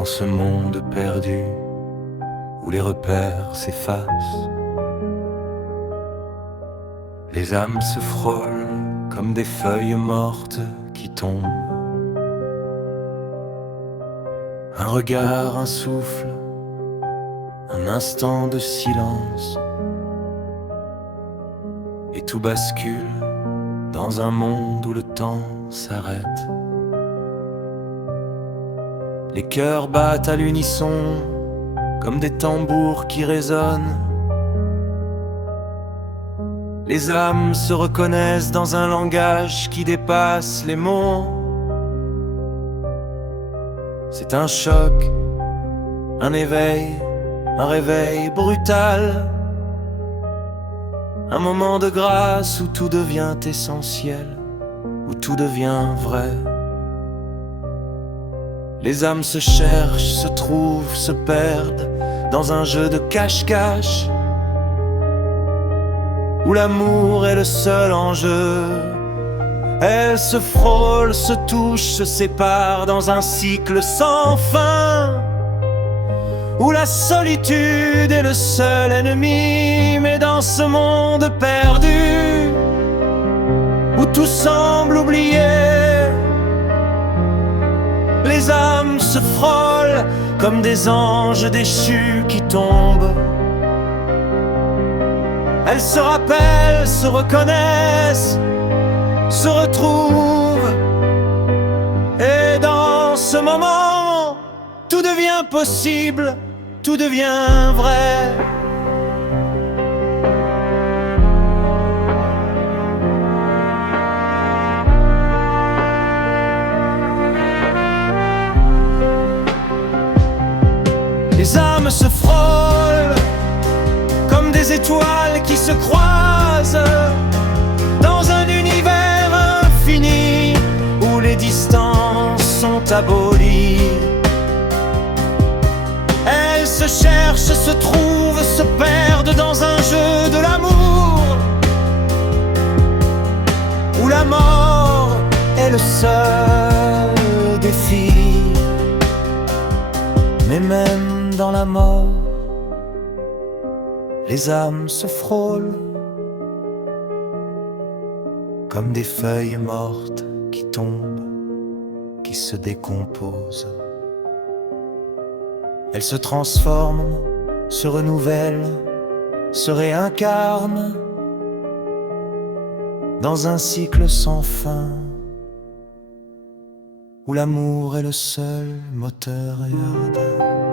dans ce monde perdu où les repères s'effacent. Les âmes se frôlent comme des feuilles mortes qui tombent. Un regard, un souffle, un instant de silence, et tout bascule dans un monde où le temps s'arrête. Les cœurs battent à l'unisson comme des tambours qui résonnent. Les âmes se reconnaissent dans un langage qui dépasse les mots. C'est un choc, un éveil, un réveil brutal, un moment de grâce où tout devient essentiel, où tout devient vrai. Les âmes se cherchent, se trouvent, se perdent dans un jeu de cache-cache où l'amour est le seul enjeu. Elles se frôlent, se touchent, se séparent dans un cycle sans fin où la solitude est le seul ennemi. Mais dans ce monde perdu où tout semble oublié, les âmes se frôlent comme des anges déchus qui tombent. Elles se rappellent, se reconnaissent, se retrouvent. Et dans ce moment, tout devient possible, tout devient vrai. Les âmes se frôlent comme des étoiles qui se croisent dans un univers infini où les distances sont abolies. Elles se cherchent, se trouvent, se perdent dans un jeu de l'amour où la mort est le seul défi. Mais même dans la mort, les âmes se frôlent comme des feuilles mortes qui tombent, qui se décomposent. Elles se transforment, se renouvellent, se réincarnent dans un cycle sans fin où l'amour est le seul moteur et ardent.